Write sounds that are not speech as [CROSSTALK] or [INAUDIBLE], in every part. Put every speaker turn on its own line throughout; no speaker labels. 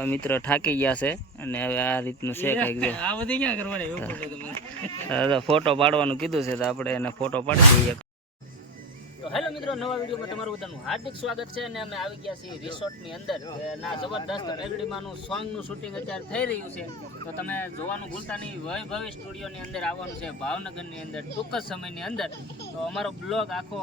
તો મિત્ર થાકી ગયા છે અને હવે આ રીતનું છે કંઈક જો.
આ બધી ક્યાં કરવાની એવું તમે
ફોટો પાડવાનું કીધું છે તો આપણે એને ફોટો પાડી દઈએ. તો હેલો મિત્રો નવા વિડીયોમાં તમારું બધાનું હાર્દિક સ્વાગત છે અને અમે આવી ગયા છીએ રિસોર્ટની અંદર. ના જબરદસ્ત મેગડીમાંનું સોંગનું શૂટિંગ અત્યારે થઈ રહ્યું છે. તો તમે જોવાનું ભૂલતા નહીં વૈભવી સ્ટુડિયોની અંદર આવવાનું છે ભાવનગરની અંદર ટૂંક જ સમયની અંદર. તો અમારો બ્લોગ આખો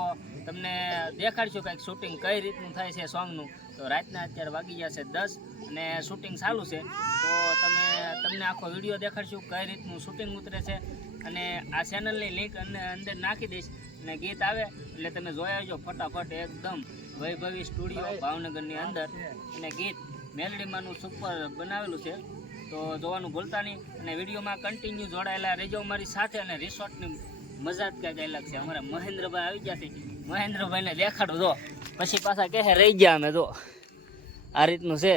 તમને દેખાડશું કંઈક શૂટિંગ કઈ રીતનું થાય છે સોંગનું. તો રાતના અત્યારે વાગી ગયા છે દસ અને શૂટિંગ ચાલુ છે. તો તમે તમને આખો વીડિયો દેખાડશું કઈ રીતનું શૂટિંગ ઉતરે છે. અને આ ચેનલની લિંક અંદર નાખી દઈશ અને ગીત આવે એટલે તમે જોઈ આવજો ફટાફટ એકદમ વૈભવી સ્ટુડિયો ભાવનગરની અંદર. અને ગીત મેલડીમાંનું સુપર બનાવેલું છે. તો જોવાનું ભૂલતા નહીં. અને વિડીયોમાં કન્ટિન્યુ જોડાયેલા રહેજો અમારી સાથે અને રિસોર્ટની મજા જ કંઈક અલગ છે. અમારા મહેન્દ્રભાઈ આવી ગયા છે. મહેન્દ્રભાઈને દેખાડો જો. પછી પાછા કહે રહી ગયા અમે તો. આ રીતનું છે.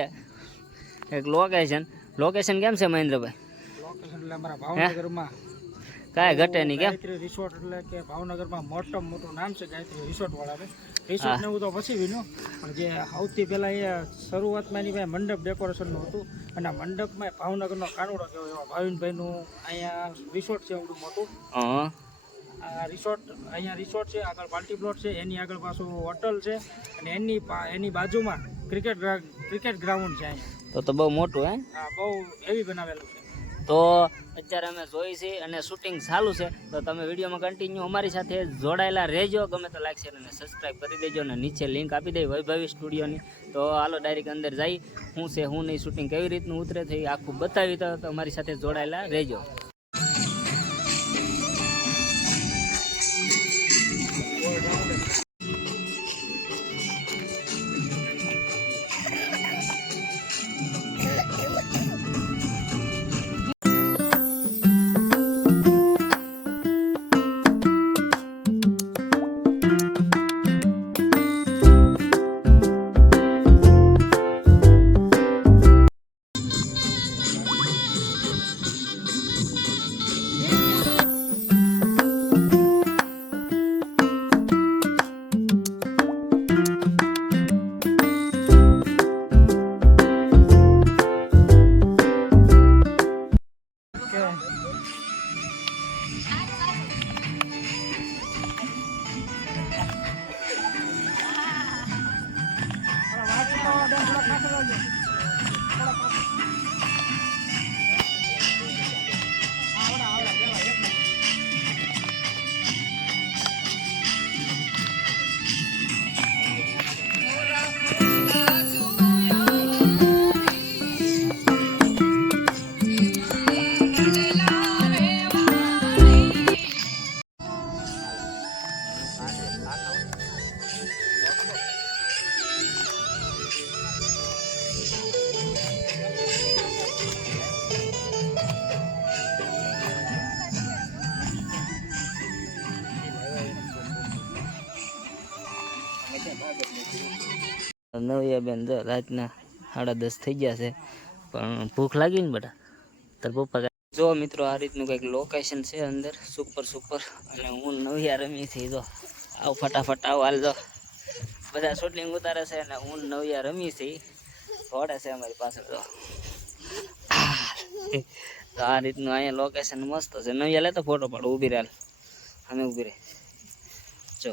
એક લોકેશન લોકેશન કેમ છે મહેન્દ્રભાઈ? કાંઈ ઘટે નહીં કેમ?
રિસોર્ટ એટલે કે ભાવનગરમાં મોટો મોટું નામ છે ગાયત્રી રિસોર્ટ વાળાને રિસોર્ટ ને એવું તો પછી વિનો પણ જે સૌથી પહેલા એ શરૂઆતમાં એની પાસે મંડપ ડેકોરેશનનું હતું અને આ મંડપમાં ભાવનગરનો કાનુડો કેવો એવા ભાવિનભાઈનું અહીંયા રિસોર્ટ છે એવડું મોટું. આ રિસોર્ટ અહીંયા રિસોર્ટ છે આગળ પાર્ટી પ્લોટ છે એની આગળ પાછું હોટલ છે અને એની એની બાજુમાં ક્રિકેટ ક્રિકેટ ગ્રાઉન્ડ છે અહીંયા.
તો તો બહુ મોટું હે?
આ બહુ હેવી બનાવેલું છે.
તો અત્યારે અમે જોઈ છે અને શૂટિંગ ચાલુ છે. તો તમે વિડીયોમાં કન્ટિન્યુ અમારી સાથે જોડાયેલા રહેજો. ગમે તો લાઈક શેર અને સબસ્ક્રાઈબ કરી દેજો અને નીચે લિંક આપી દઈ વૈભવી સ્ટુડિયોની તો હાલો ડાયરેક્ટ અંદર જઈ. હું છે હું નહીં શૂટિંગ કેવી રીતનું ઉતરે છે એ આખું બતાવી તો તો અમારી સાથે જોડાયેલા રહેજો. નવિયા બેન જો રાતના સાડા દસ થઈ ગયા છે. પણ ભૂખ લાગી ને બધા તાર પપ્પા જો મિત્રો, આ રીતનું કંઈક લોકેશન છે અંદર. સુપર સુપર અને હું નવિયા રમી થઈ જો. આવ ફટાફટ આવ, હાલ જો. બધા શૂટિંગ ઉતારે છે અને હું નવિયા રમી થઈ ફોડે છે અમારી પાછળ, જો. તો આ રીતનું અહીંયા લોકેશન મસ્ત છે. નવ્યા લેતો ફોટો પાડો, ઊભી રહે અમે ઊભી રહે જો.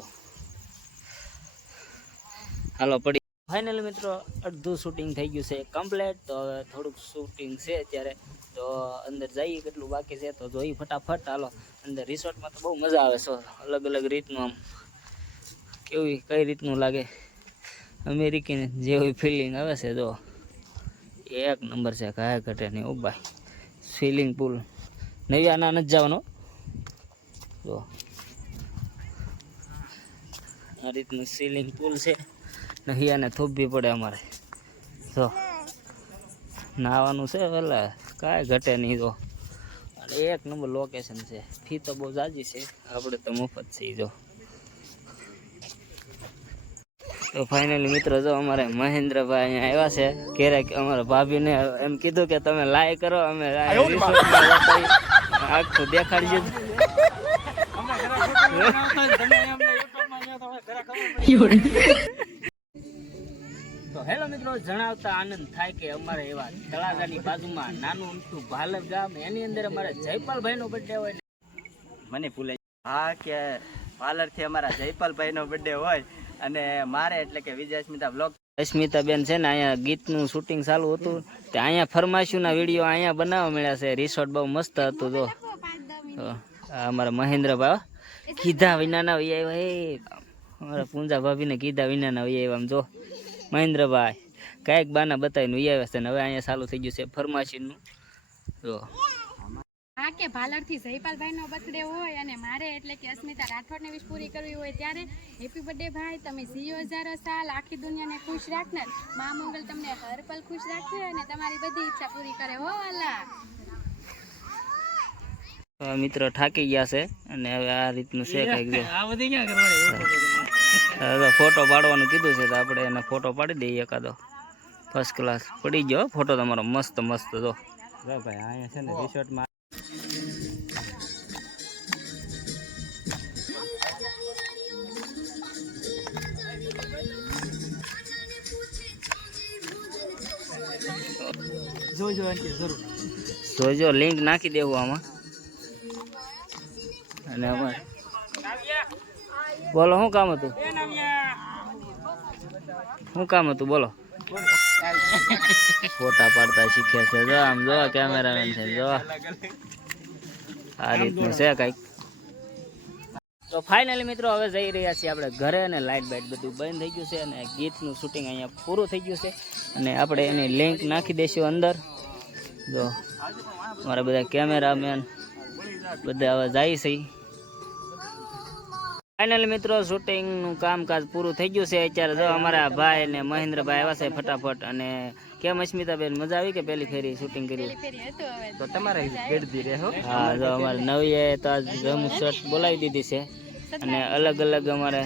હાલો, પડી. ફાઇનલ મિત્રો, અડધું શૂટિંગ થઈ ગયું છે કમ્પ્લેટ તો હવે થોડુંક શૂટિંગ છે અત્યારે. તો અંદર જઈએ, કેટલું બાકી છે તો જોઈ ફટાફટ. હાલો, અંદર રિસોર્ટમાં તો બહુ મજા આવે છે. અલગ અલગ રીતનું આમ. કેવી, કઈ રીતનું લાગે? અમેરિકન જેવી ફિલિંગ આવે છે, જો. એક નંબર છે કયા ઘટે નહીં. ઉભાઈ સ્વિમિંગ પુલ નૈયાના નથી જવાનો. જો. આ રીતનું સ્વિમિંગ પુલ છે. નહિયાને થોભવી પડે અમારે. જો નાવાનું છે એટલે કાંઈ ઘટે નહીં જો. એક નંબર લોકેશન છે. ફી તો બહુ જાજી છે. આપણે તો મફત છે જો. તો ફાઇનલી મિત્રો જો અમારે મહેન્દ્રભાઈ અહીંયા આવ્યા છે. ક્યારેક અમારા ભાભીને એમ કીધું કે તમે લાય કરો અમે આખું
દેખાડી જો [LAUGHS] તો
હેલો મિત્રો જણાવતા આનંદ થાય કે અમારે એવા તળાજાની બાજુમાં નાનું અમથું ભાલર ગામ એની અંદર અમારે જયપાલભાઈ નો બર્થડે હોય
મને ભૂલે. હા કે પાર્લરથી અમારા જયપાલભાઈનો બર્થડે હોય અને મારે એટલે કે વિજય સ્મિતા બ્લોગ
અસ્મિતાબેન છે ને અહીંયા ગીતનું શૂટિંગ ચાલુ હતું. તે અહીંયા ફરમાઈશના વીડિયો અહીંયા બનાવવા મળ્યા છે. રિસોર્ટ બહુ મસ્ત હતું જો. તો અમારા મહેન્દ્રભાઈ કીધા વિનાના વહી આવ્યા. હે અમારા પૂંજા ભાભીને કીધા વિનાના વહી આવ્યા આમ જો. મહેન્દ્રભાઈ કાંઈક બાના બતાવીને વહી આવ્યા છે ને હવે અહીંયા ચાલુ થઈ ગયું છે ફરમાઈશીનું જો.
હા કે ભાલરથી જયપાલભાઈ નો બર્થડે હોય અને મારે એટલે કે અસ્મિતા રાઠોડને વિશ પૂરી કરવી હોય ત્યારે હેપી બર્થડે ભાઈ તમે જીઓ હજારો સાલ આખી દુનિયાને ખુશ રાખનાર. મા મંગલ તમને હર પલ ખુશ રાખે અને તમારી બધી ઈચ્છા પૂરી કરે હો
તો મિત્રો થાકી ગયા છે અને હવે આ રીતનું છે કંઈક
આ બધી ક્યાં કરવાની?
હવે ફોટો પાડવાનું કીધું છે તો આપણે એને ફોટો પાડી દઈએ એકાદો. ફર્સ્ટ ક્લાસ પડી ગયો ફોટો તમારો. મસ્ત મસ્ત જો.
જો ભાઈ અહીંયા છે ને રિસોર્ટમાં
જોજો આંટી જરૂર.
જોજો લિંક નાખી દેવું આમાં. અને અમારે બોલો શું કામ હતું? શું કામ હતું? બોલો. ફોટા પાડતા શીખ્યા છે. જો આમ જો કેમેરામેન છે. જો. આ રીતનું છે કંઈક. તો ફાઇનલી મિત્રો, હવે જઈ રહ્યા છીએ આપણે ઘરે અને લાઇટ બાઇટ બધું બંધ થઈ ગયું છે અને ગીતનું શૂટિંગ અહીંયા પૂરું થઈ ગયું છે. અને આપણે એની લિંક નાખી દઈશું અંદર. જો મારા બધા કેમેરામેન બધા હવે જાય છે. ફાઇનલી મિત્રો શૂટિંગનું કામકાજ પૂરું થઈ ગયું છે. અત્યારે જો અમારા ભાઈ અને મહેન્દ્રભાઈ આવ્યા છે ફટાફટ. અને કેમ અસ્મિતાબેન મજા આવી કે પેલી ફેરી શૂટિંગ
કરી?
તો તમારે ગેડતી રહે હા.
જો અમારે નવીએ તો આજ રમ શર્ટ બોલાવી દીધી છે. અને અલગ અલગ અમારે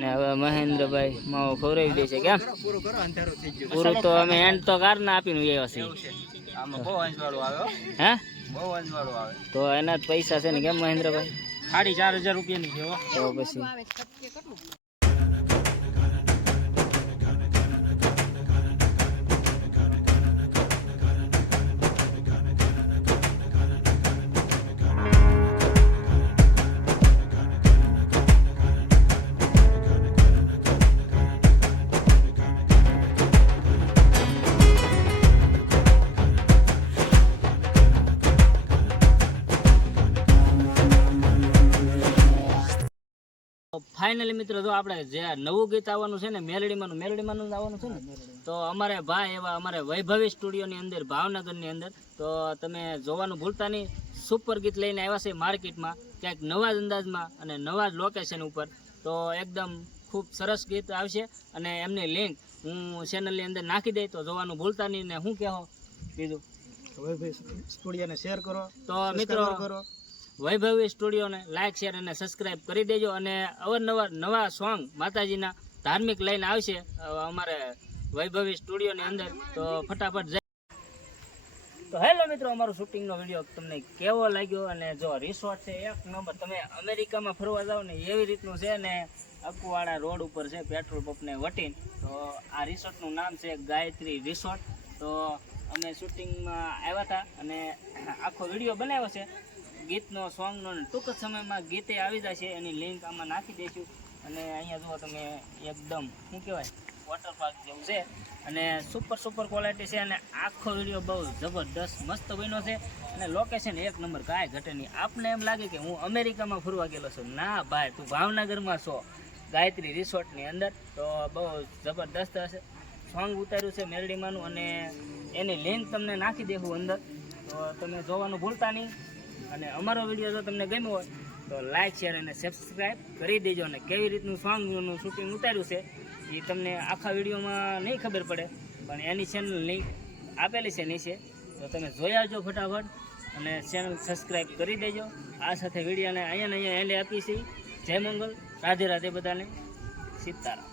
ને હવે મહેન્દ્રભાઈ માવો ખવડાવી દે છે. કેમ?
પૂરું કરો અંધારું થઈ ગયું
પૂરું તો અમે એન્ડ તો કાર ના આપીને આવ્યા છીએ.
આમાં બહુ અંજવાળું આવે હે? બહુ અંજવાળું આવે.
તો એના જ પૈસા છે ને કેમ મહેન્દ્રભાઈ?
સાડી ચાર હજાર રૂપિયાની છે.
તો ફાઇનલી મિત્રો જો આપણે જે નવું ગીત આવવાનું છે ને મેલડીમાંનું મેલડીમાંનું જ આવવાનું છે ને તો અમારે ભાઈ એવા અમારે વૈભવી સ્ટુડિયોની અંદર ભાવનગરની અંદર તો તમે જોવાનું ભૂલતા નહીં. સુપર ગીત લઈને આવ્યા છે માર્કેટમાં ક્યાંક નવા જ અંદાજમાં અને નવા જ લોકેશન ઉપર. તો એકદમ ખૂબ સરસ ગીત આવશે અને એમની લિંક હું ચેનલની અંદર નાખી દઈ તો જોવાનું ભૂલતા નહીં ને શું કહો. બીજું?
સ્ટુડિયોને શેર કરો
તો મિત્રો
કરો.
વૈભવી સ્ટુડિયોને લાઇક શેર અને સબસ્ક્રાઇબ કરી દેજો અને અવારનવાર નવા સોંગ માતાજીના ધાર્મિક લઈને આવશે અમારે વૈભવી સ્ટુડિયોની અંદર. તો ફટાફટ તો હેલો મિત્રો, અમારો શૂટિંગનો વીડિયો તમને કેવો લાગ્યો? અને જો રિસોર્ટ છે, એક નંબર, તમે અમેરિકામાં ફરવા જાઓ ને, એવી રીતનું છે ને, અકુવાડા રોડ ઉપર છે, પેટ્રોલ પંપને વટીને. તો આ રિસોર્ટનું નામ છે ગાયત્રી રિસોર્ટ. તો અમે શૂટિંગમાં આવ્યા હતા અને આખો વીડિયો બનાવ્યો છે. ગીતનો સોંગનો ટૂંક જ સમયમાં ગીતે આવી જશે એની લિંક આમાં નાખી દઈશું. અને અહીંયા જુઓ તમે એકદમ, શું કહેવાય વોટર પાર્ક જેવું છે. અને સુપર સુપર ક્વોલિટી છે અને આખો વીડિયો બહુ જબરદસ્ત મસ્ત બન્યો છે. અને લોકેશન એક નંબર કાંઈ ઘટે નહીં. આપને એમ લાગે કે હું અમેરિકામાં ફરવા ગયેલો છું. ના ભાઈ, તું ભાવનગરમાં છો, ગાયત્રી રિસોર્ટની અંદર. તો બહુ જબરદસ્ત હશે. સોંગ ઉતાર્યું છે મેલડીમાંનું અને એની લિંક તમને નાખી દેવું અંદર. તો તમે જોવાનું ભૂલતા નહીં. અને અમારો વીડિયો જો તમને ગમ્યો હોય, તો લાઈક શેર અને સબસ્ક્રાઈબ કરી દેજો અને કેવી રીતનું સોંગનું શૂટિંગ ઉતાર્યું છે, એ તમને આખા વિડીયોમાં નહીં ખબર પડે, પણ એની ચેનલ લિંક આપેલી છે નીચે. તો તમે જોઈ આવજો ફટાફટ અને ચેનલ સબસ્ક્રાઈબ કરી દેજો. આ સાથે વિડીયોને અહીંયા ને અહીંયા એન્ડ આપી છે જય મંગલ. રાધે રાધે બધાને. સીતારામ.